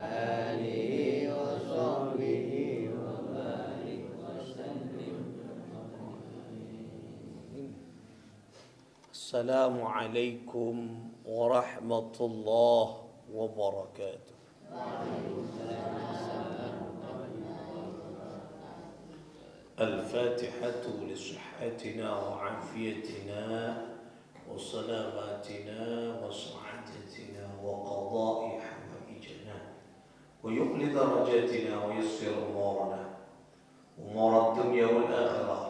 آله وصحبه وبارك وسلم. السلام عليكم ورحمة الله وبركاته. الفاتحة لصحتنا وعافيتنا وسلاماتنا وسعادتنا وقضاء حوائجنا ويقل درجاتنا ويسر أمورنا أمور الدنيا والآخرة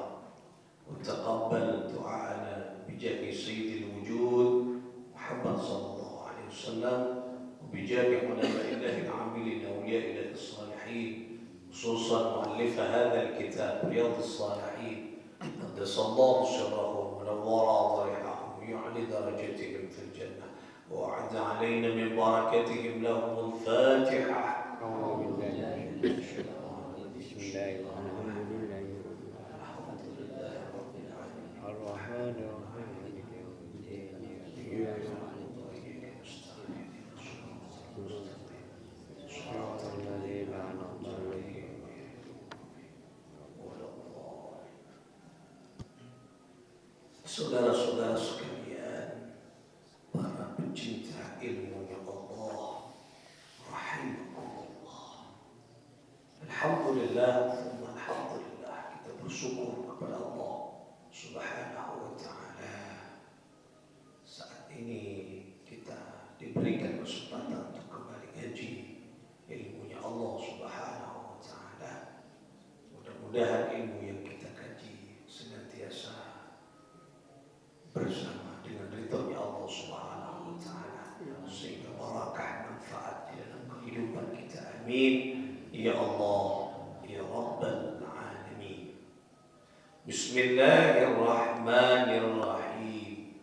وتقبل دعاءنا بجاه سيد الوجود محمد صلى الله عليه وسلم وبجاه علماء الله العاملين أولياء الله الصالحين خصوصا مؤلف هذا الكتاب رياض الصالحين قدس الله سرهم ونور ضريحهم ويعلي درجتهم في الجنة وأعد علينا من بركاتهم لهم الفاتحة. بسم الله الرحمن الرحيم. الحمد لله رب العالمين الرحمن الرحيم مالك يوم الدين إياك نعبد وإياك نستعين صراط الذين أنعمت عليهم. Saudara-saudara sekalian, para pencinta ilmunya Allah, rahimakumullah. Alhamdulillah, alhamdulillah, kita bersyukur kepada Allah Subhanahu wa ta'ala. Saat ini kita diberikan kesempatan untuk kembali ngaji ilmunya Allah Subhanahu wa ta'ala. Mudah-mudahan ilmu yang kita kaji senantiasa bersama dengan ridhonya Allah Subhanahu wa ta'ala sehingga barakah manfaat di dalam kehidupan kita. Amin ya Allah ya Rabbal alamin. Bismillahirrahmanirrahim.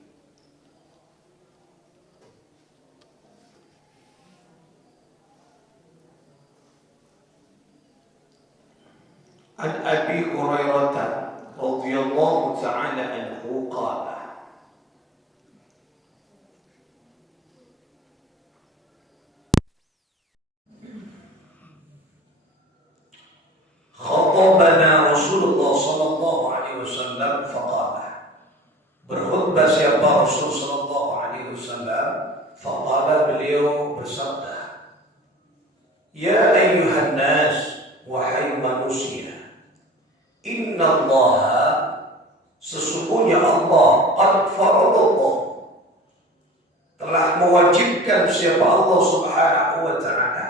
An Abi Hurairah radhiyallahu ta'ala anhu qala khatabana Rasulullah sallallahu alaihi wasallam faqala, berkhutbah siapa Rasul sallallahu alaihi wasallam, faqala, beliau bersabda, ya ayyuhan nas, wahai manusia, innallaha, sesungguhnya Allah, qad faradallah, telah mewajibkan siapa Allah Subhanahu wa ta'ala,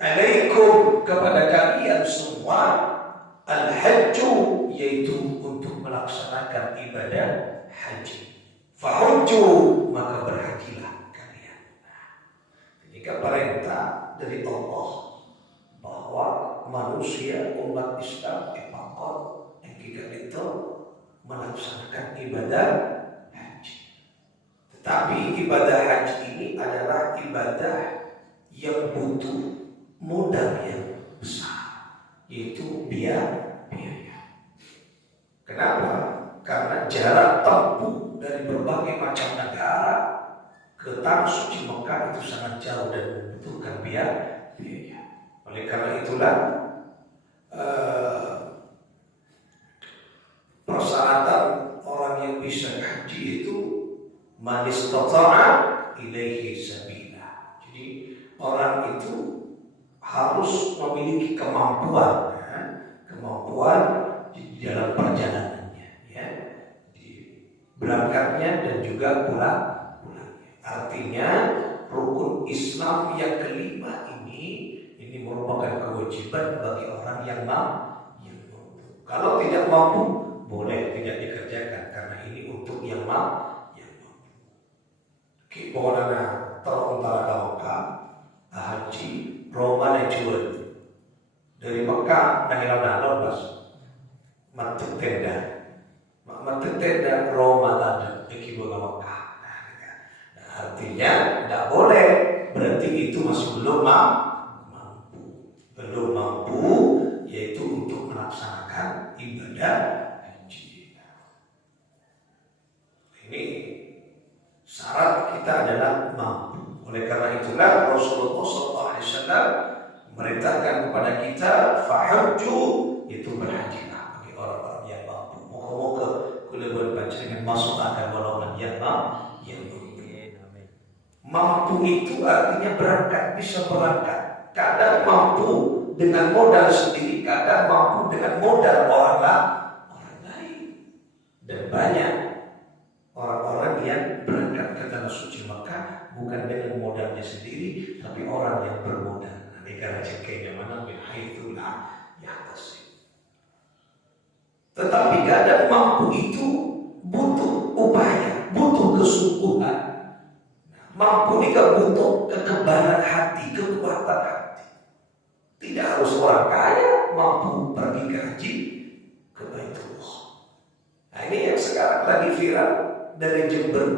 alaikum, kepada kalian semua, al-hajju, yaitu untuk melaksanakan ibadah haji. Fahujju, maka berhajilah kalian. Ini perintah dari Allah bahwa manusia umat Islam epakot yang kita itu melaksanakan ibadah haji. Tetapi ibadah haji ini adalah ibadah yang butuh modal yang besar, yaitu biaya. Kenapa? Karena jarak tempuh dari berbagai macam negara ke tanah suci Mekah itu sangat jauh dan membutuhkan biaya. Oleh karena itulah persyaratan orang yang bisa haji itu man istata'a ilaihi sabila. Jadi orang itu harus memiliki kemampuan di dalam perjalanannya, ya, di berangkatnya dan juga pulangnya. Artinya rukun Islam yang kelima ini merupakan kewajiban bagi orang yang mampu. Kalau tidak mampu, boleh tidak dikerjakan karena ini untuk yang mampu. Kibonana terontara Mekah haji Roma jual dari Mekah nangilana pas mati tenda Roma ada di Mekah. Nah, artinya tidak boleh, berarti itu masih belum mampu, yaitu untuk melaksanakan ibadah haji. Ini syarat kita adalah mampu. Oleh karena itulah Rasulullah SAW Wasallam merintahkan kepada kita fahajju, itu berhajilah bagi orang-orang yang mampu. Moga-moga kula panjenengan masuk akal golongan yang mampu. Mampu itu artinya berangkat, bisa berangkat. Kadang mampu dengan modal sendiri, kadang mampu dengan modal orang lain. Dan banyak orang-orang yang berangkat ke tanah suci Makkah bukan dengan modalnya sendiri, tapi orang yang bermodal. Negara cekenya mana min haitsu la yahtasib. Tetapi kadang mampu itu butuh upaya, butuh kesungguhan. Mampu juga butuh kekebalan hati, kekuatan hati. Tidak harus orang kaya mampu pergi ke haji ke Baitullah. Nah, ini yang sekarang lagi viral dari Jember.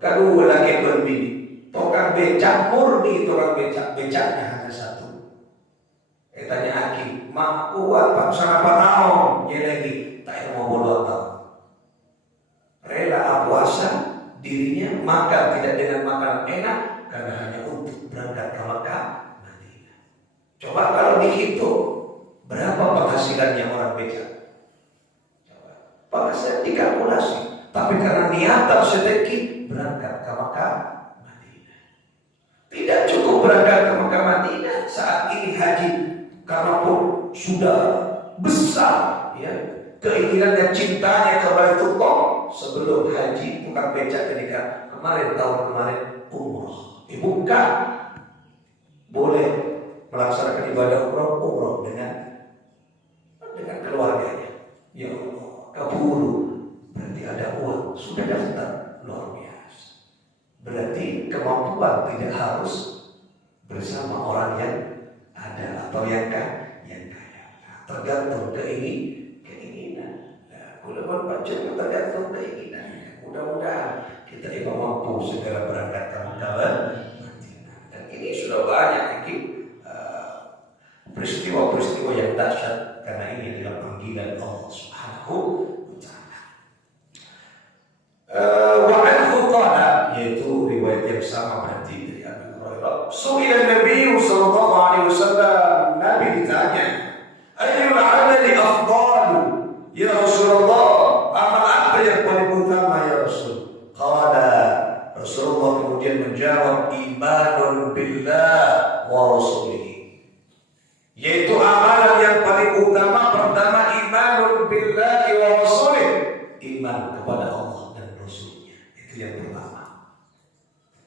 Kedua lagi berbini. Tukang becak murni, tukang becaknya hanya satu. Tanya Aki, mak kuat pak apa naon? Dia lagi tak mau bodoh tahu. Rela puasa dirinya makan tidak dengan makanan enak karena hanya untuk berangkat ke Makkah Madinah. Coba kalau dihitung berapa penghasilannya orang becak? Coba penghasilan dikalkulasi, tapi karena niatan sedekah berangkat ke Makkah Madinah. Tidak cukup berangkat ke Makkah Madinah saat ini haji, karena pun sudah besar ya keinginannya, cintanya ke Baitullah. Sebelum haji tukang becak ketika tahun kemarin umroh. Bukan boleh melaksanakan ibadah umroh dengan keluarganya. Ya Allah, keburu berarti ada uang, sudah daftar, luar biasa. Berarti kemampuan tidak harus bersama orang yang ada atau yang kaya. Tergantung keinginan. Kulawan panjang tergantung keinginan. Mudah-mudahan kita ini mampu segera berangkat ke Makkah Madinah. Dan ini sudah banyak peristiwa-peristiwa yang dahsyat, karena ini adalah panggilan Allah Subhanahu wa taala. Wa anhu qala, yaitu riwayat yang sama berarti dari Abu Hurairah. Su'ila Nabi sallallahu alaihi wasallam, Nabi ditanya, ayyul 'amali afdalu ya Rasulullah, amal apa yang paling utama ya Rasul? Qala, Rasulullah kemudian menjawab, imanun billah wa rasulihi. Yaitu amalan yang paling utama pertama imanun billah wa rasulih, iman kepada Allah dan Rasulnya. Itu yang pertama.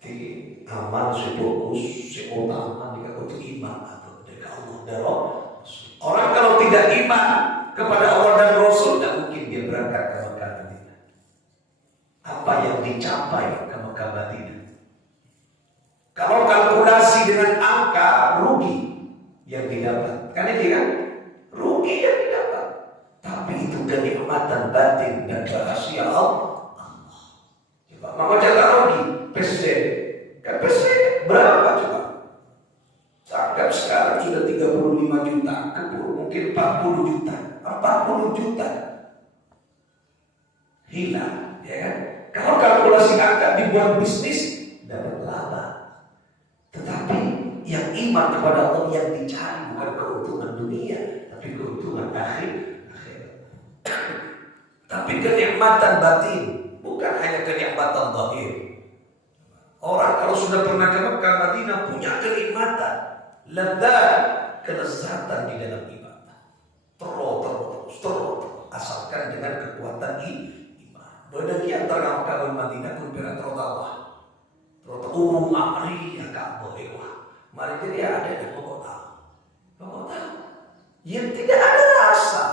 Jadi amal sefokus, seutama jika untuk iman atau dengan Allah dan Rasul. Orang kalau tidak iman kepada Allah dan Rasul, tidak mungkin dia berangkat ke Makkah Madinah. Apa yang dicapai ke Makkah Madinah? Kalau kalkulasi dengan angka, rugi yang didapat. Kan itu kan? Rugi yang didapat. Tapi itu kenikmatan batin dan rahasia Allah. Coba mama jaga rugi, persen. Kan persen berapa coba? Anggap sekarang sudah 35 juta, mungkin 40 juta. 40 juta hilang, ya kan? Kalau kalkulasi angka dibuat bisnis dapat laba. Tetapi yang iman kepada Allah yang dicari bukan keuntungan dunia, tapi keuntungan akhirat. Tapi kenikmatan batin, bukan hanya kenikmatan zahir. Orang kalau sudah pernah ke Makkah Madinah punya kenikmatan, lezat, kelezatan di dalam ibadah. Terus asalkan dengan kekuatan iman. Bagi antara Makkah dan Madinah kun pira terutama. Amri ya Ka'bah ewa. Mari jadi ada di pokok tahu. Yang tidak ada rasa,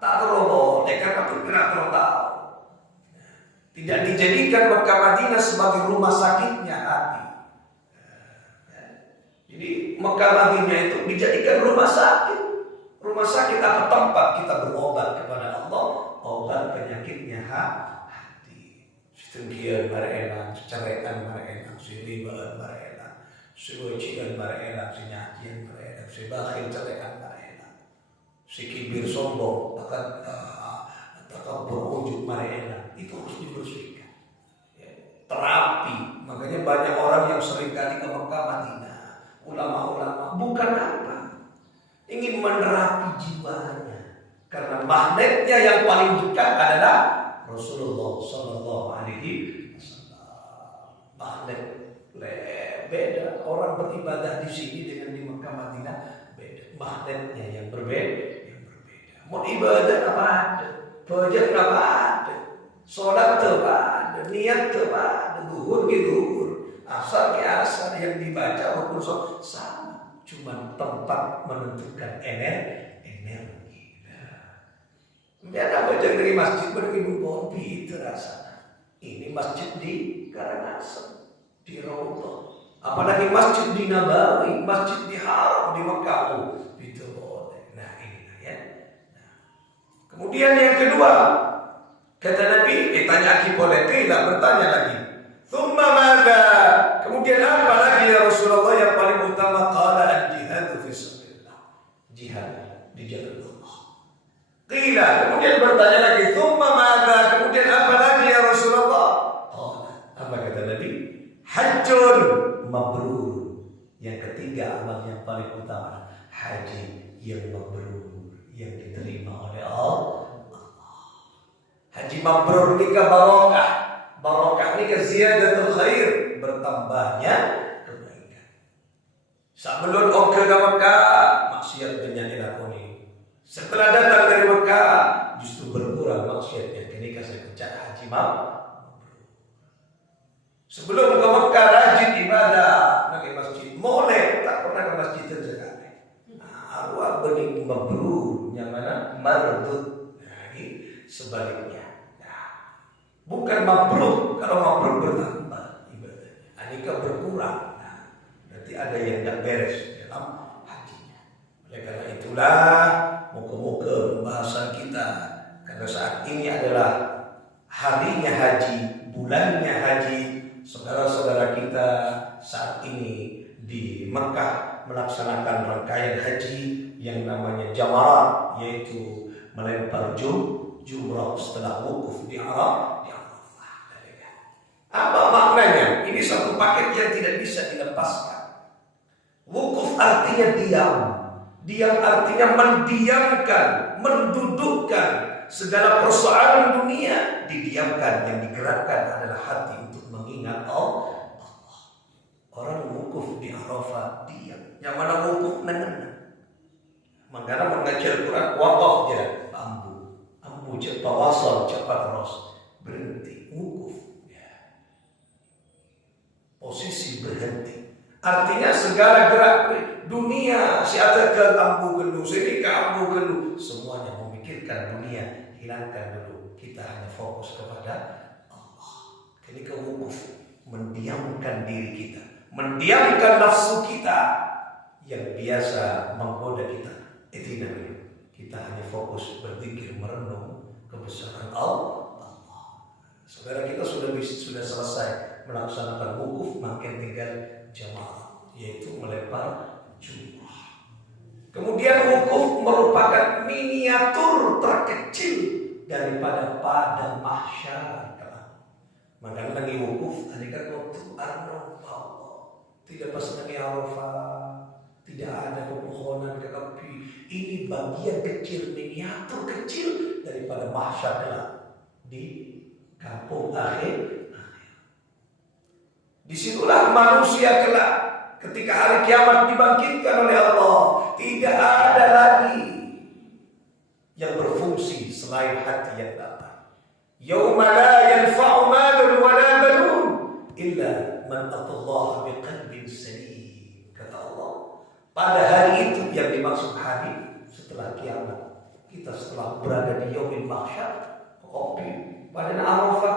tak terlalu dekat tapi pira terutama. Tidak dijadikan Makkah Madinah sebagai rumah sakitnya hati. Jadi Makkah Madinah itu dijadikan rumah sakit. Rumah sakit apa tempat kita berobat kepada Allah, obat penyakitnya hati. Setengkian marelang, cerekan marelang, siribaan marelang, siwecian marelang, sinyakian marelang, sibakhil cerekan marelang, sikibir sombong, takkan berwujud marelang, itu harus dibersihkan. Ya. Terapi, makanya banyak orang yang sering kali ke Makkah Madinah magnetnya yang paling dekat adalah Rasulullah Sallallahu Alaihi Wasallam. Magnet beda. Orang beribadah di sini dengan di Mekah Madinah beda. Magnetnya yang berbeda. Mau ibadah apa ada, belajar apa ada, sholat apa ada, niat apa ada, duhur gitu duhur, asar ke asar yang dibaca maupun sholat sama, cuma tempat menentukan energi. Dia ada baca dari masjid berkebun kopi itu rasanya. Ini masjid di Karangasem, di Raudhah. Apalagi masjid di Nabawi, masjid di Haram di Mekah, itu boleh. Nah ini ya. Kemudian yang kedua, kata Nabi, tanya Aki Qila, bertanya lagi. Thumma madza? Kemudian apa lagi ya Rasulullah yang paling utama? Qala al-jihadu fi sabilillah. Jihad di jalan Allah. Qila, kemudian bertanya lagi, thumma madza? Kemudian apa lagi ya Rasulullah? Apa kata Nabi? Hajjun mabrur. Yang ketiga amal yang paling utama, haji yang mabrur, yang diterima oleh Allah. Haji mabrur ni ke barokah. Barokah ni ke ziyadatul khair, bertambahnya kebaikan. Sebelum ke Mekah, maksiat menjadi lakoni. Setelah datang dari Mekah, justru berkurang maksiatnya. Kini saya ucap haji mabrur. Sebelum ke Mekah rajin ibadah, pergi masjid, molek, tak pernah ke masjid sekali. Arwah benih mabrur, yang mana mardud. Nah, ini sebaliknya. Nah, bukan mabrur, kalau mabrur bertambah ibadahnya. Anika berkurang. Nah, berarti ada yang tidak beres dalam hajinya. Oleh karena itulah, moga-moga pembahasan kita, karena saat ini adalah harinya haji, bulannya haji. Saudara-saudara kita saat ini di Mekah melaksanakan rangkaian haji yang namanya jamarat, yaitu melempar jumrah setelah wukuf di Arafah. Apa maknanya? Ini satu paket yang tidak bisa dilepaskan. Wukuf artinya diam. Diam artinya mendiamkan, mendudukkan segala persoalan dunia, didiamkan. Yang digerakkan adalah hati untuk mengingat Allah. Orang wukuf di Arafah diam. Yang mana wukuf nengen. Makanya mengajar Quran waqaf je, ambu cepat wasal, cepat terus berhenti, wukuf. Ya. Posisi berhenti. Artinya segala gerak dunia, siapa ke ambu gelu, sini ke ambu gelu, semuanya memikirkan dunia, hilangkan dulu. Kita hanya fokus kepada Allah. Ini ke wukuf, mendiamkan diri kita, mendiamkan nafsu kita yang biasa menggoda kita. Itu namanya. Kita hanya fokus berzikir, merenung kebesaran Allah. Saudara kita sudah selesai melaksanakan wukuf, makin tinggal jamaah, yaitu melempar jumrah. Kemudian wukuf merupakan miniatur terkecil daripada padang mahsyar. Makanya lagi wukuf, tadi kan waktu Arafah, tidak pas lagi Arafah, tidak ada pepohonan ke tepi. Ini bagian kecil, miniatur kecil daripada mahsyar kelak di kampung akhir. Disitulah manusia kelak ketika hari kiamat dibangkitkan oleh Allah. Tidak ada lagi yang berfungsi selain hati yang datang. Yauma la yanfa'u malun wa la banun illa man atallaha biqalbin salim. Kata Allah, pada hari itu yang dimaksud hari setelah kiamat. Kita setelah berada di yaumil mahsyar, pada Arafah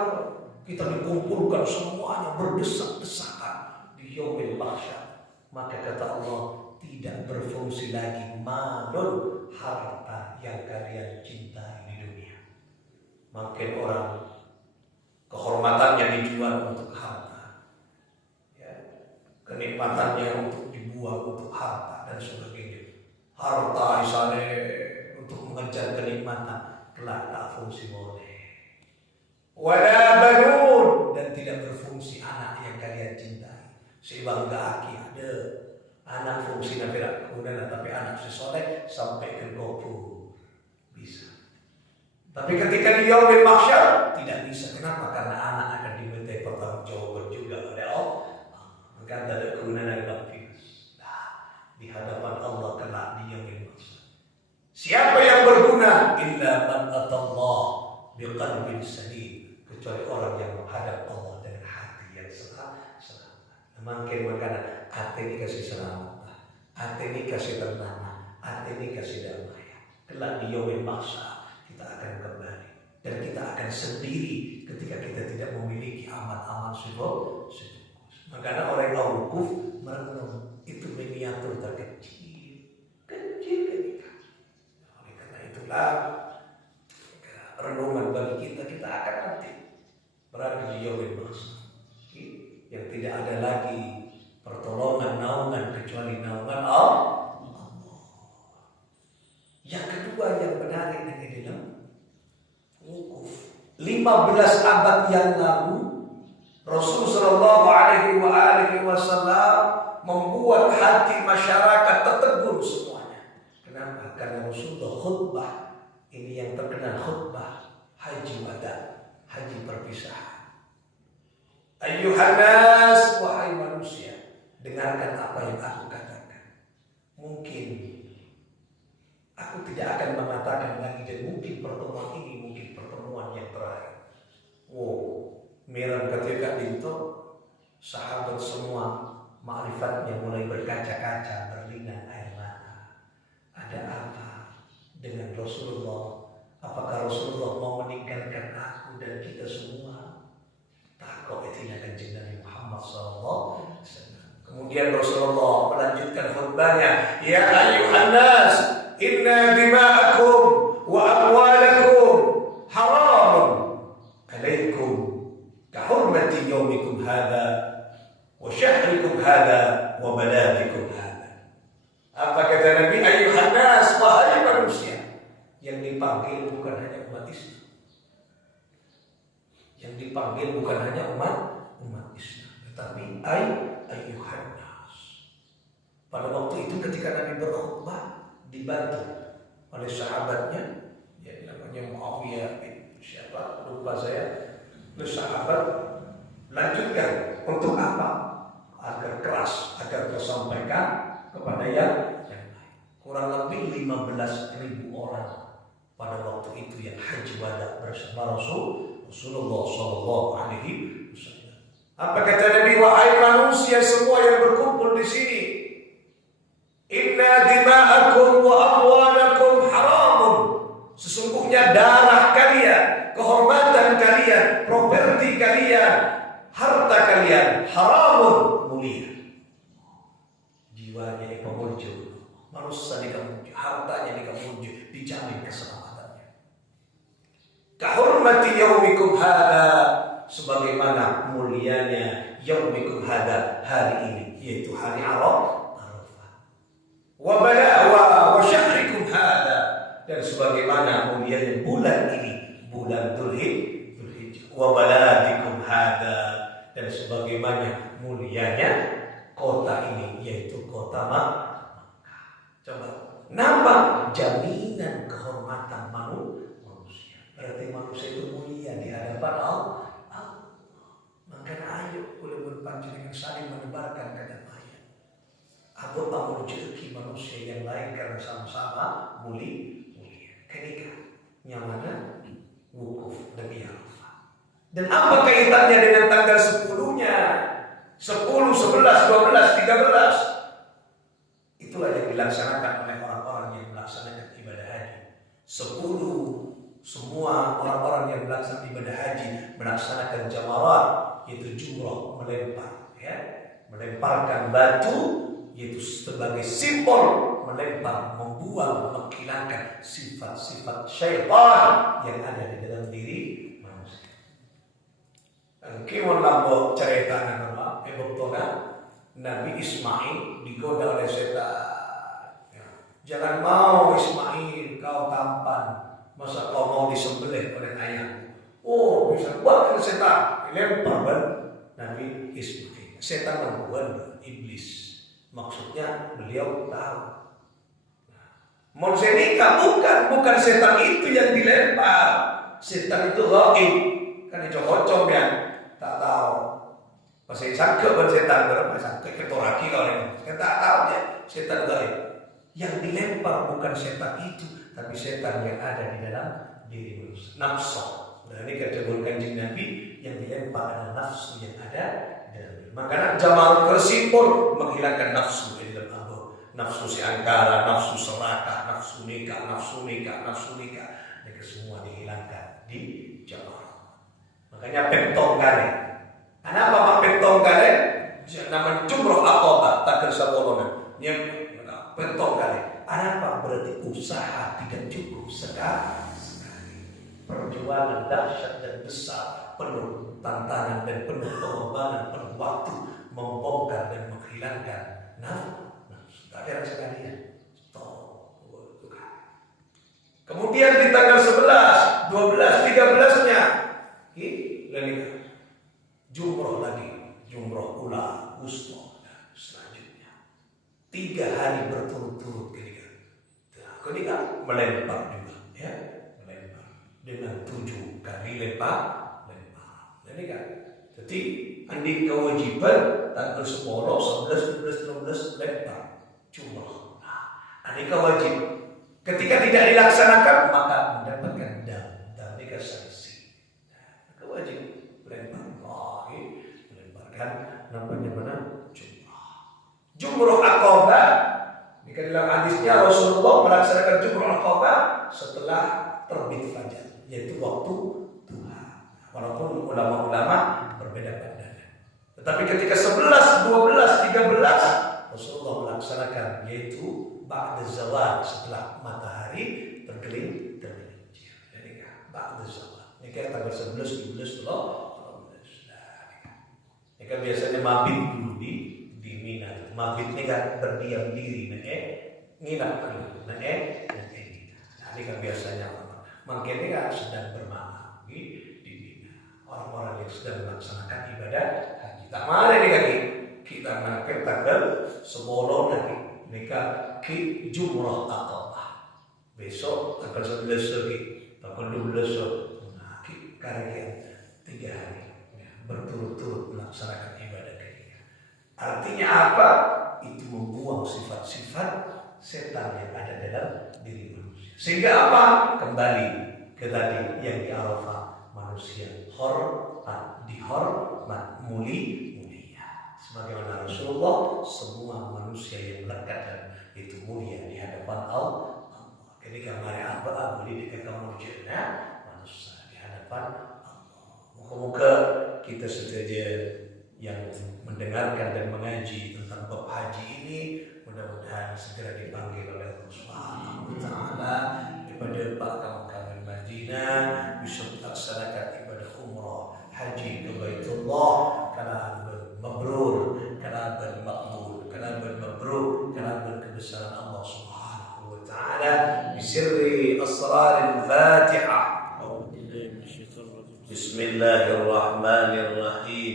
kita dikumpulkan semuanya berdesak-desakan di yaumil mahsyar. Maka kata Allah, tidak berfungsi lagi malun, harta yang kalian cintai di dunia. Makin orang kehormatannya dijual untuk harta, ya, kenikmatannya untuk dibuang untuk harta dan sebagainya. Harta misalnya untuk mengejar kenikmatan, kelak tak fungsi boleh. Wala banun, dan tidak berfungsi anak yang kalian cintai. Sebangga aki ada anak fungsi nabirak kemudian tapi anak si soleh sampai ke kubur bisa. Tapi ketika di yaumil mahsyar tidak bisa. Kenapa? Karena anak akan dimintai pertanggungjawaban juga oleh Allah. Maka ada kegunaan di hadapan Allah kelak di yaumil mahsyar. Siapa yang berguna? Illa man atallah biqalbin salim, kecuali orang yang menghadap Allah dengan hati yang selamat. Makin makanya hati ini kasih selamat, hati ini kasih tenang, hati ini kasih damai. Kelak di yaumil mahsyar kita akan kembali dan kita akan sendiri ketika kita tidak memiliki amal-amal syukur. Makanya orang yang wukuf merenung itu miniatur terkecil, kecil. Oleh karena itulah renungan bagi kita akan nanti berada di yaumil mahsyar yang tidak ada lagi pertolongan naungan kecuali naungan Allah. Yang kedua yang menarik dari dalam wukuf, 15 abad yang lalu Rasulullah SAW membuat hati masyarakat tertegun semuanya. Kenapa? Karena Rasulullah khutbah, ini yang terkenal khutbah haji wada, haji perpisahan. Ayyuhan nas, wahai manusia, dengarkan apa yang aku katakan. Mungkin aku tidak akan mengatakan lagi, dan mungkin pertemuan ini mungkin pertemuan yang terakhir. Miran ketika itu sahabat semua ma'rifatnya mulai berkaca-kaca, berlinang air mata. Ada apa dengan Rasulullah? Apakah Rasulullah mau meninggalkan aku dan kita semua? Takut itu kanjeng Nabi Muhammad SAW. Kemudian Rasulullah melanjutkan khutbahnya, ya ayyuhan nas, inna dima'akum wa amwalakum haramun alaikum kahurmati yaumikum hadha wa syahrikum hadha wa baladikum hadha. Apa kata Nabi? Ayyuhan nas, wahai manusia. Yang dipanggil bukan hanya umat Islam, yang dipanggil bukan hanya umat Islam, tetapi ayyuhan nas. Pada waktu itu ketika Nabi berkhutbah dibantu oleh sahabatnya, yang namanya Muawiyah bin siapa lupa saya, sahabat. Lanjutkan untuk apa? Agar keras, agar tersampaikan kepada yang lain. Kurang lebih 15.000 orang pada waktu itu yang haji wada bersama Rasulullah SAW. Apa kata Nabi? Wahai manusia semua yang berkumpul di sini, inna dima'akum wa amwalakum haramun. Sesungguhnya darah kalian, kehormatan kalian, properti kalian, harta kalian haramun, mulia. Jiwanya dikemunjuk, manusia dikemunjuk, hartanya dikemunjuk, dijamin keselamatannya. Kahurmati yaumikum hada, sebagaimana mulianya yaumikum hada, hari ini, yaitu hari Arafah. Wa syahrikum hada, dan sebagaimana mulianya bulan ini, bulan Dzulhijjah. Wa baladikum hada, dan sebagaimana mulianya kota ini, yaitu kota Makkah. Coba nampak jaminan kehormatan manusia. Berarti manusia itu mulia di hadapan Allah. Maka ayo ulun panjenengan saling menebarkan kedamaian. Atau memuji manusia yang lain karena sama-sama mulia. Kenikah yang mana wukuf dan Arafah. Dan apa kaitannya dengan tanggal 10-nya? 10, 11, 12, 13. Itulah yang dilaksanakan oleh orang-orang yang melaksanakan ibadah haji. 10, semua orang-orang yang melaksanakan ibadah haji melaksanakan jamarat, yaitu jumrah, melempar, ya, melemparkan batu, yaitu sebagai simbol melempar, membuang, menghilangkan sifat-sifat syaitan yang ada di dalam diri manusia. Kimun lambo cerita nama ebotona Nabi Ismail digoda oleh setan. Jangan mau Ismail, kau tampan, masa kau mau disembelih oleh ayahmu? Oh, bisa buat setan, dilempar kan Nabi Ismail. Setan membuat iblis. Maksudnya beliau tahu. Monsenika bukan setan itu yang dilempar. Setan itu gaib. Kan dicocok ya, tak tahu. Masih sangka bersetan berapa sangka ketoraki kalau ini. Kita tak tahu ya setan gaib. Yang dilempar bukan setan itu, tapi setan yang ada di dalam diri manusia. Nafsu. Nah ini kategori Kanjeng Nabi yang dilempar adalah nafsu yang ada dalam diri. Makanya Jamal tersimpul menghilangkan nafsu di dalam Allah. Nafsu seangkara, nafsu serakah, nafsu nikah. Mereka semua dihilangkan di Jamal. Makanya pentong kare. Kenapa mak pentong kare? Nama jumroh aqabah tak kersabolongan. Yang pentong kare. Kenapa berarti usaha tidak cukup sekali. Perjuangan dahsyat dan besar, penuh tantangan dan penuh pengorbanan, penuh waktu membongkar dan menghilangkan nafsu. Tak ada sekalian. Kemudian di tanggal 11, 12, 13-nya jumroh lagi, jumroh ula, wusta, selanjutnya 3 hari berturut-turut ketika melempar juga, ya, melempar dengan 7 kali lempar. Jadi kan, jadi andi kewajiban tanggal 10, 11, 12, 13 lempar jumroh. Andi kewajib. Ketika tidak dilaksanakan maka mendapatkan dam ini sanksi. Kewajib melempar lagi, melemparkan namanya mana? Jumroh aqabah. Jika dalam hadisnya Rasulullah melaksanakan jumroh aqabah setelah terbit fajar, yaitu waktu duha. Walaupun ulama-ulama berbeda pandangan. Tetapi ketika 11, 12, 13 Rasulullah melaksanakan yaitu ba'da zawal, setelah matahari tergelincir. Jadi ba'da zawal. Ini kan tanggal 11, 12, 13. Ini kan biasanya mabit dulu di Mina. Mabit ini kan berdiam diri, nginap dulu, ini kan biasanya mungkin ini kan sedang bermalam di Mina. Orang-orang yang sedang melaksanakan ibadah haji. Tak mana nih kaki kita menangkap tanggal 10 lagi. Mereka ke jumroh aqabah. Besok tanggal 11 lagi, tanggal 12 lagi. Karena 3 hari berturut-turut melaksanakan ibadah ini. Artinya apa? Itu membuang sifat-sifat setan yang ada dalam diri manusia. Sehingga apa? Kembali ke tadi yang di Arafah, manusia dihormat, mulia. Sebagaimana Rasulullah, semua manusia yang melekat dan itu mulia di hadapan Allah. Ketika mereka apa boleh dekat kamu jannah, manusia di hadapan Allah. Moga-moga kita saja yang mendengarkan dan mengaji tentang bab haji ini mudah-mudahan segera dipanggil oleh Allah Subhanahu wa taala kepada Pak kawan-kawan Madinah bisa melaksanakan ibadah umrah haji ke Baitullah karena mabrur, karena bermakbul, karena bermabrur, karena berkebesaran Allah Subhanahu wa taala bisirri asrar al-Fatihah. Bismillahirrahmanirrahim.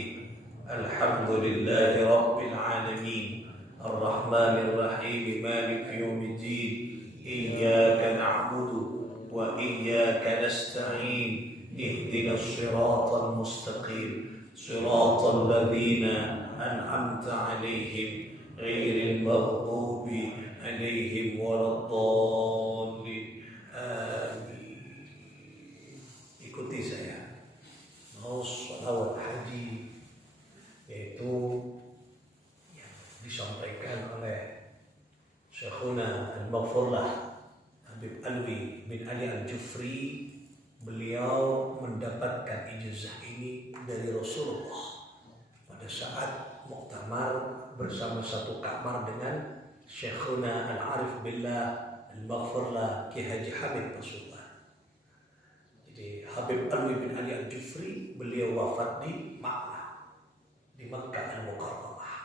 Alhamdulillahi rabbil alamin. Ar-Rahmanir Rahim. Maliki yaumiddin. Iyyaka na'budu wa iyyaka nasta'in. Ihdinas siratal mustaqim. صراط الذين أنعمت عليهم غير المغضوب عليهم ولا الضالين آمين. Ikuti saya mau sholawat haji yaitu yang disampaikan oleh Syekhuna Al-Maghfurlah Habib Alwi bin Ali Al-Jufri. Beliau mendapatkan ijazah ini dari Rasulullah pada saat muktamar bersama satu kamar dengan Syekhuna Al-Arif Billah Al-Maghfurlah Ki Haji Habib Rasulullah. Jadi Habib Alwi bin Ali Al-Jufri beliau wafat di Ma'la, di Makkah Al-Mukarramah.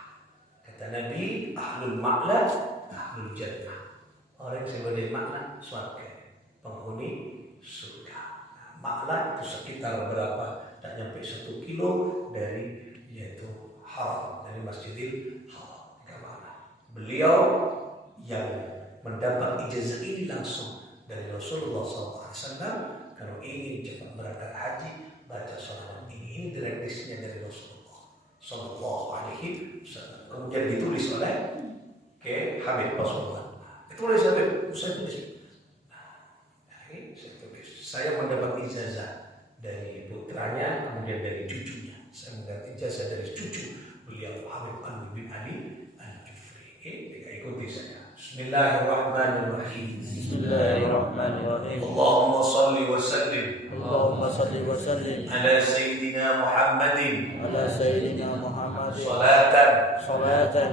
Kata Nabi, ahlul Ma'la ahlul Jannah. Orang yang sebagai Ma'la surga, penghuni surga. Ma'la itu sekitar berapa? Tak nyampe 1 kilo dari yaitu Haram, dari Masjidil Haram. Beliau yang mendapat ijazah ini langsung dari Rasulullah SAW, kalau ingin cepat berangkat haji, baca sholawat ini direktisnya dari Rasulullah SAW. Kemudian ditulis oleh Habib Pasuruan. Itu oleh saya tulis. Saya tulis. Saya mendapat ijazah dari putranya, kemudian dari cucunya. Saya mendapat ijazah dari cucu beliau Habib Anwar bin Ali Al-Jufri. Ikuti saya. Bismillahirrahmanirrahim. Bismillahirrahmanirrahim. Allahumma salli wa sallim. Allahumma salli wa sallim Ala Sayyidina Muhammadin. ala sayyidina Muhammad. Salatan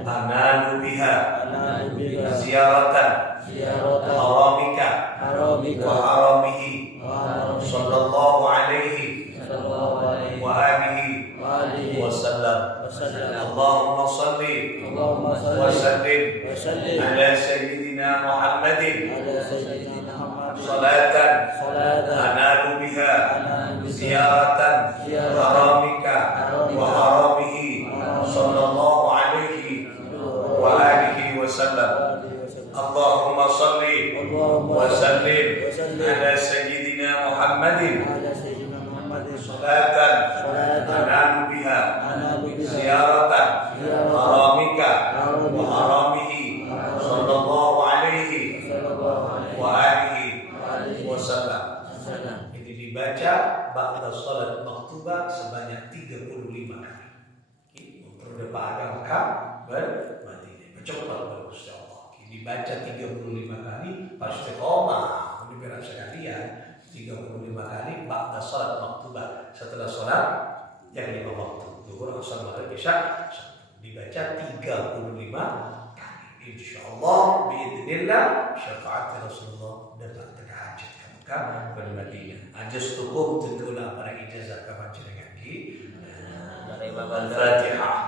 analu biha Analu biha ziyaratan ziyaratan haramika haramika wa haramihi wa haramihi sallallahu alaihi sallallahu alaihi wa alihi wa alihi wa sallam. wa sallam. Allahumma salli Allahumma salli wa sallim wa sallim ala Sayyidina Muhammadin ala sayyidina Muhammad. salatan Salatan analu biha analu biha ziyaratan ziyaratan haramika wa haramihi sallallahu alaihi wa alihi wa sallam. Allahumma salli wa sallim ala Sayyidina Muhammadin ala sayyidina Muhammad. salatan analu biha ziyaratan haramika wa haramihi sallallahu alaihi wa alihi wa sallam. Ini dibaca ba'da salat maktubah sebanyak 35 kali. Untuk depan Mekah bermadinah. Cepat bagus ya Allah. Dibaca 35 kali pas istiqomah. Ini biar sekalian 35 kali ba'da salat maktubah, setelah salat yang 5 waktu. Zuhur, asar, maghrib, isya. Dibaca 35 kali. Insyaallah biidznillah syafaat Rasulullah dapat terhajat ke Mekah dan Madinah. Ajastukum tentulah para ijazah kapan jenengan di Al-Fatihah.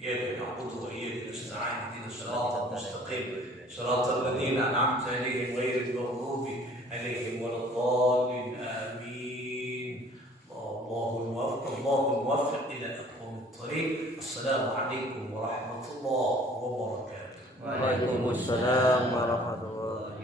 إياك نعبد وإياك نستعين اهدنا الصراط المستقيم صراط الذين أنعمت عليهم غير المغضوب عليهم ولا الضالين آمين. الله الموفق إلى أقوم الطريق. السلام عليكم ورحمة الله وبركاته. Waalaikumsalam warahmatullahi